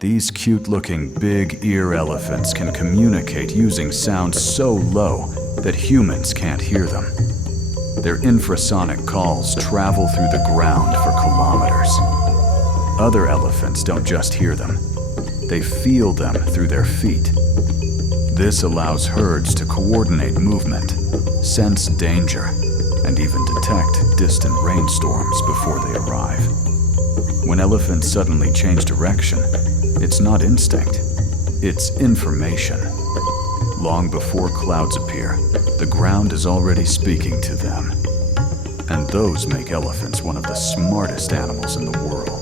These cute-looking big ear elephants can communicate using sounds so low that humans can't hear them. Their infrasonic calls travel through the ground for kilometers. Other elephants don't just hear them, they feel them through their feet. This allows herds to coordinate movement, sense danger, and even detect distant rainstorms before they arrive. When elephants suddenly change direction, it's not instinct, it's information. Long before clouds appear, the ground is already speaking to them. And those make elephants one of the smartest animals in the world.